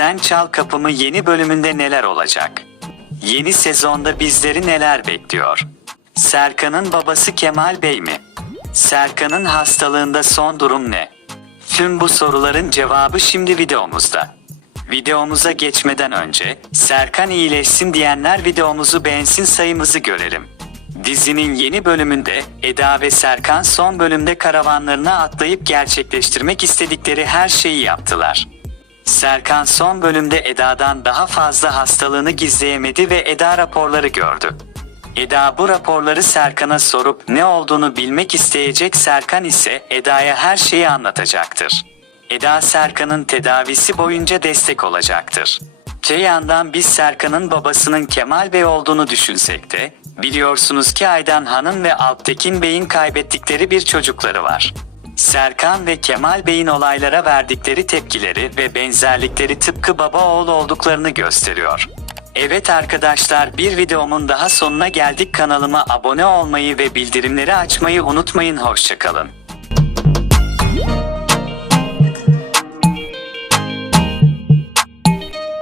Sen Çal Kapımı yeni bölümünde neler olacak? Yeni sezonda bizleri neler bekliyor? Serkan'ın babası Kemal Bey mi? Serkan'ın hastalığında son durum ne? Tüm bu soruların cevabı şimdi videomuzda. Videomuza geçmeden önce Serkan iyileşsin diyenler videomuzu beğensin sayımızı görelim. Dizinin yeni bölümünde Eda ve Serkan son bölümde karavanlarına atlayıp gerçekleştirmek istedikleri her şeyi yaptılar. Serkan son bölümde Eda'dan daha fazla hastalığını gizleyemedi ve Eda raporları gördü. Eda bu raporları Serkan'a sorup ne olduğunu bilmek isteyecek Serkan ise Eda'ya her şeyi anlatacaktır. Eda Serkan'ın tedavisi boyunca destek olacaktır. Te yandan biz Serkan'ın babasının Kemal Bey olduğunu düşünsek de, biliyorsunuz ki Aydan Hanım ve Alptekin Bey'in kaybettikleri bir çocukları var. Serkan ve Kemal Bey'in olaylara verdikleri tepkileri ve benzerlikleri tıpkı baba oğul olduklarını gösteriyor. Evet arkadaşlar bir videomun daha sonuna geldik kanalıma abone olmayı ve bildirimleri açmayı unutmayın hoşçakalın.